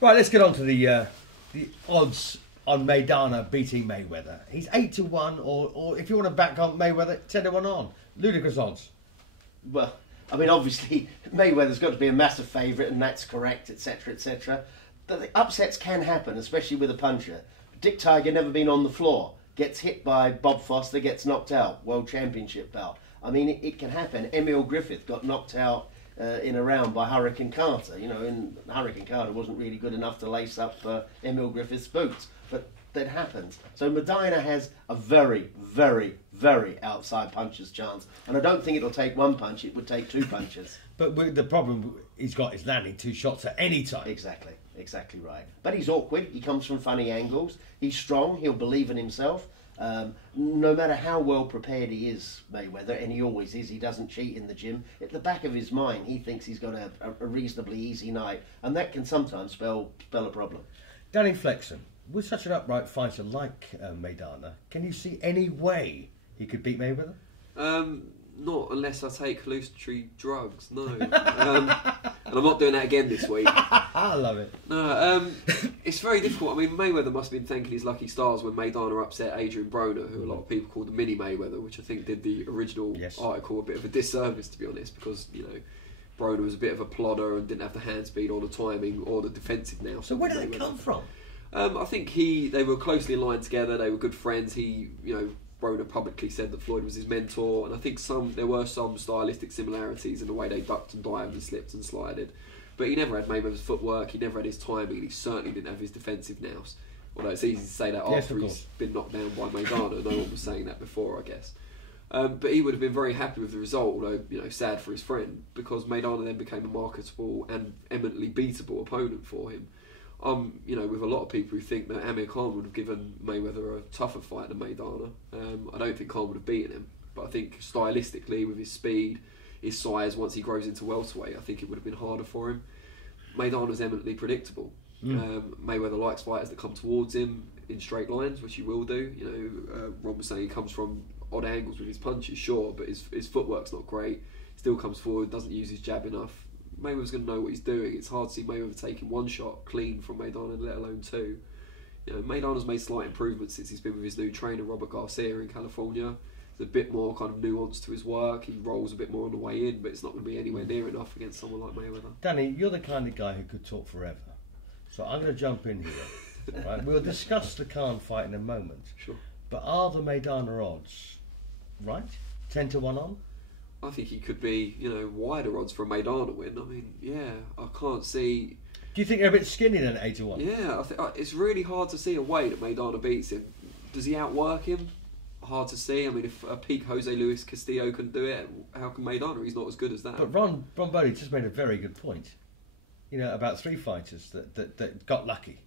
Right, let's get on to the odds on Maidana beating Mayweather. He's 8-1, or if you want to back on Mayweather, 10-1 on. Ludicrous odds. Well, I mean, obviously, Mayweather's got to be a massive favourite, and that's correct, etc., etc. The upsets can happen, especially with a puncher. Dick Tiger never been on the floor. Gets hit by Bob Foster, gets knocked out. World Championship belt. I mean, it can happen. Emil Griffith got knocked out in a round by Hurricane Carter. You know, and Hurricane Carter wasn't really good enough to lace up Emil Griffith's boots. But that happens. So Maidana has a very, very, very outside puncher's chance. And I don't think it'll take one punch, it would take two punches. But the problem he's got is landing two shots at any time. Exactly right. But he's awkward, he comes from funny angles, he's strong, he'll believe in himself. No matter how well prepared he is, Mayweather, and he always is, he doesn't cheat in the gym, at the back of his mind he thinks he's got a reasonably easy night, and that can sometimes spell a problem. Danny Flexen, with such an upright fighter like Maidana, can you see any way he could beat Mayweather? Not unless I take hallucinatory drugs, no. And I'm not doing that again this week. I love it. No, it's very difficult. I mean, Mayweather must have been thanking his lucky stars when Maidana upset Adrian Broner, who a lot of people call the mini Mayweather, which I think did the original article a bit of a disservice, to be honest, because, you know, Broner was a bit of a plodder and didn't have the hand speed or the timing or the defensive now. So where did it come from? I think they were closely aligned together. They were good friends. Broner publicly said that Floyd was his mentor, and I think there were some stylistic similarities in the way they ducked and dived and slipped and slided. But he never had Mayweather's footwork, he never had his timing, and he certainly didn't have his defensive nous. Although it's easy to say that after he's been knocked down by Maidana. No one was saying that before, I guess. But he would have been very happy with the result, although, you know, sad for his friend, because Maidana then became a marketable and eminently beatable opponent for him. You know, with a lot of people who think that Amir Khan would have given Mayweather a tougher fight than Maidana. I don't think Khan would have beaten him, but I think stylistically, with his speed, his size, once he grows into welterweight, I think it would have been harder for him. Maidana's eminently predictable. Mayweather likes fighters that come towards him in straight lines, which he will do. You know, Ron was saying he comes from odd angles with his punches, sure, but his footwork's not great. Still comes forward, doesn't use his jab enough. Mayweather's going to know what he's doing. It's hard to see Mayweather taking one shot clean from Maidana, let alone two. You know, Maidana's made slight improvements since he's been with his new trainer, Robert Garcia, in California. There's a bit more kind of nuance to his work. He rolls a bit more on the way in, but it's not going to be anywhere near enough against someone like Mayweather. Danny, you're the kind of guy who could talk forever. So I'm going to jump in here. Right? We'll discuss the Khan fight in a moment. Sure. But are the Maidana odds right? 10-1 on? I think he could be, you know, wider odds for a Maidana win. I mean, yeah, I can't see. Do you think they're a bit skinny then at 8-1? Yeah, I think it's really hard to see a way that Maidana beats him. Does he outwork him? Hard to see. I mean, if a peak Jose Luis Castillo can do it, how can Maidana? He's not as good as that. But Ron Bodie just made a very good point. You know, about three fighters that got lucky.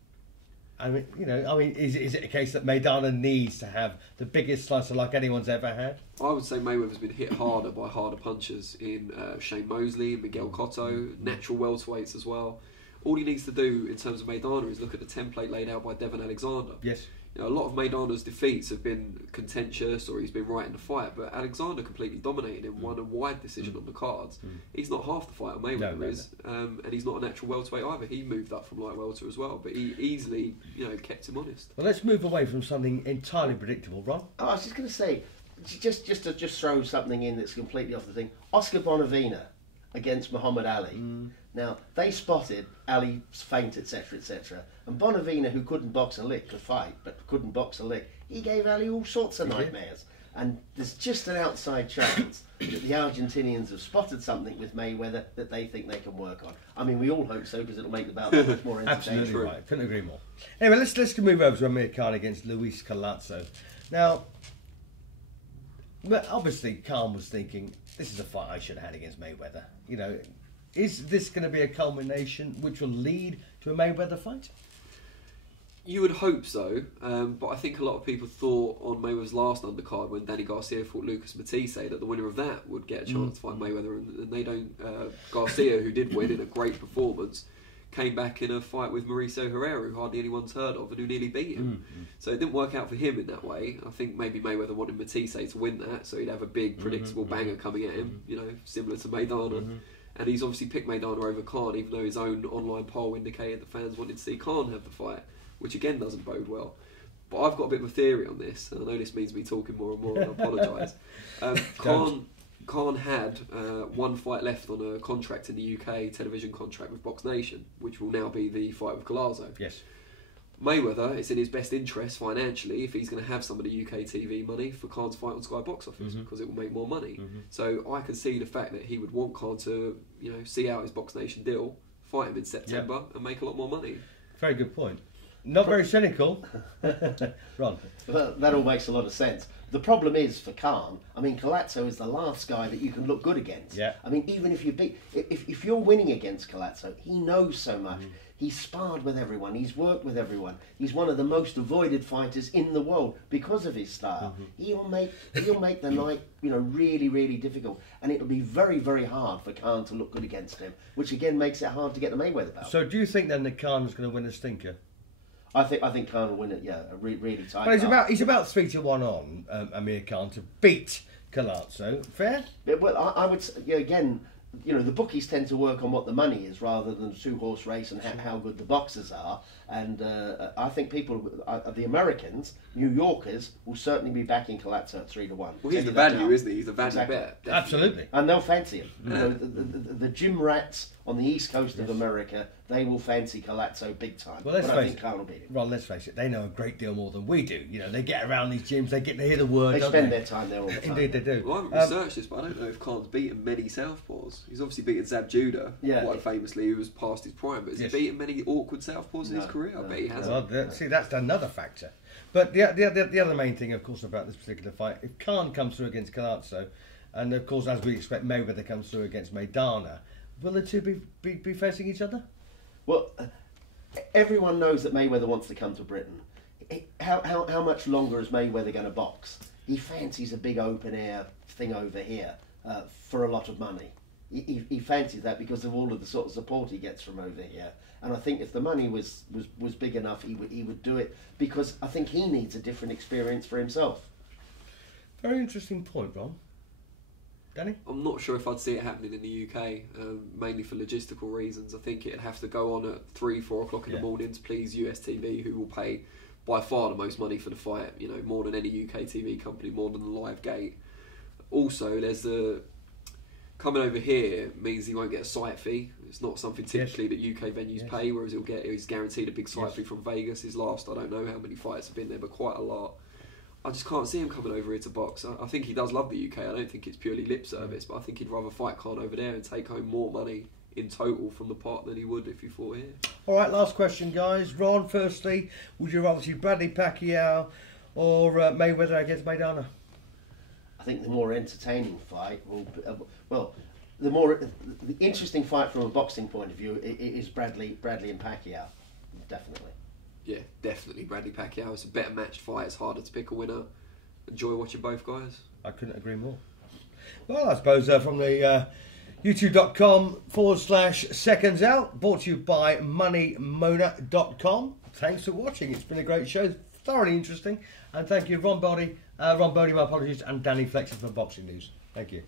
I mean, you know, is it a case that Maidana needs to have the biggest slicer like anyone's ever had? I would say Mayweather's been hit harder by harder punchers in Shane Mosley, Miguel Cotto, natural welterweights as well. All he needs to do in terms of Maidana is look at the template laid out by Devon Alexander. Yes. You know, a lot of Maidana's defeats have been contentious, or he's been right in the fight, but Alexander completely dominated him, won a wide decision on the cards. He's not half the fighter Mayweather is, and he's not a natural welterweight either. He moved up from light welter as well, but he easily, you know, kept him honest. Well, let's move away from something entirely predictable, Ron. Oh, I was just going to say, just to throw something in that's completely off the thing. Oscar Bonavena against Muhammad Ali. Now, they spotted Ali's feint, etc., etc. And Bonavena, who couldn't box a lick, could fight, but couldn't box a lick, he gave Ali all sorts of nightmares. And there's just an outside chance that the Argentinians have spotted something with Mayweather that they think they can work on. I mean, we all hope so, because it'll make the bout that much more entertaining. Absolutely right. Couldn't agree more. Anyway, let's move over to Amir Khan against Luis Collazo. Now, obviously, Khan was thinking, this is a fight I should have had against Mayweather. You know, is this going to be a culmination which will lead to a Mayweather fight? You would hope so, but I think a lot of people thought on Mayweather's last undercard when Danny Garcia fought Lucas Matisse that the winner of that would get a chance to fight Mayweather, and they don't. Garcia, who did win in a great performance, came back in a fight with Mauricio Herrera, who hardly anyone's heard of, and who nearly beat him. So it didn't work out for him in that way. I think maybe Mayweather wanted Matisse to win that, so he'd have a big, predictable banger coming at him, you know, similar to Maidana. And he's obviously picked Maidana over Khan, even though his own online poll indicated that fans wanted to see Khan have the fight, which again doesn't bode well. But I've got a bit of a theory on this, and I know this means me talking more and more, and I apologise. Khan had one fight left on a contract in the UK, television contract with Box Nation, which will now be the fight with Collazo. Yes. Mayweather, it's in his best interest financially if he's going to have some of the UK TV money for Khan's fight on Sky Box Office, because it will make more money. So I can see the fact that he would want Khan to, see out his Box Nation deal, fight him in September, and make a lot more money. Very good point. Not very cynical. Ron. Well, that all makes a lot of sense. The problem is for Khan, I mean, Collazo is the last guy that you can look good against. Yeah. I mean, even if you if you're winning against Collazo, he knows so much. He's sparred with everyone. He's worked with everyone. He's one of the most avoided fighters in the world because of his style. He'll make the night, really, really difficult, and it'll be very, very hard for Khan to look good against him, which again makes it hard to get the Mayweather belt. So, do you think then that Khan's going to win a stinker? I think Khan will win it. Yeah, a really tight. But he's about 3-1 on Amir Khan to beat Collazo. Fair? Yeah, well, I would say, again, the bookies tend to work on what the money is rather than the two-horse race and how good the boxers are. And I think the Americans, New Yorkers, will certainly be backing Collazo at 3-1. Well, he's the value, isn't he? He's the value Exactly. bet. Definitely. Absolutely. And they'll fancy him. The gym rats on the east coast of America, they will fancy Collazo big time. Well, let's but I face think it. Khan will beat him. Ron, let's face it, they know a great deal more than we do. They get around these gyms, they get to hear the word. They don't spend their time there all the time. Indeed, they do. Well, I haven't researched this, but I don't know if Khan's beaten many southpaws. He's obviously beaten Zab Judah quite famously, who was past his prime. But has he beaten many awkward southpaws in his career? I bet he hasn't. Well, see, that's another factor. But the other main thing, of course, about this particular fight, if Khan comes through against Collazo, and of course, as we expect, Mayweather comes through against Maidana, will the two be facing each other? Well, everyone knows that Mayweather wants to come to Britain. How much longer is Mayweather going to box? He fancies a big open air thing over here for a lot of money. He fancies that because of all of the sort of support he gets from over here. And I think if the money was big enough, he would do it because I think he needs a different experience for himself. Very interesting point, Ron. Danny? I'm not sure if I'd see it happening in the UK, mainly for logistical reasons. I think it'd have to go on at 3-4 o'clock in the morning to please US TV, who will pay by far the most money for the fight, more than any UK TV company, more than the live gate. Also, there's the coming over here means he won't get a site fee. It's not something typically that UK venues pay, whereas he's guaranteed a big site fee from Vegas. His last, I don't know how many fights have been there, but quite a lot. I just can't see him coming over here to box. I think he does love the UK. I don't think it's purely lip service, but I think he'd rather fight Khan over there and take home more money in total from the pot than he would if he fought here. All right, last question, guys. Ron, firstly, would you rather see Bradley Pacquiao or Mayweather against Maidana? I think the more entertaining fight will be, the interesting fight from a boxing point of view is Bradley and Pacquiao, definitely. Yeah, definitely Bradley Pacquiao. It's a better matched fight. It's harder to pick a winner. Enjoy watching both guys. I couldn't agree more. Well, I suppose from the youtube.com/seconds out, brought to you by Moneymona.com. Thanks for watching. It's been a great show. Thoroughly interesting. And thank you, Ron Bodie, my apologies, and Danny Flexer for Boxing News. Thank you.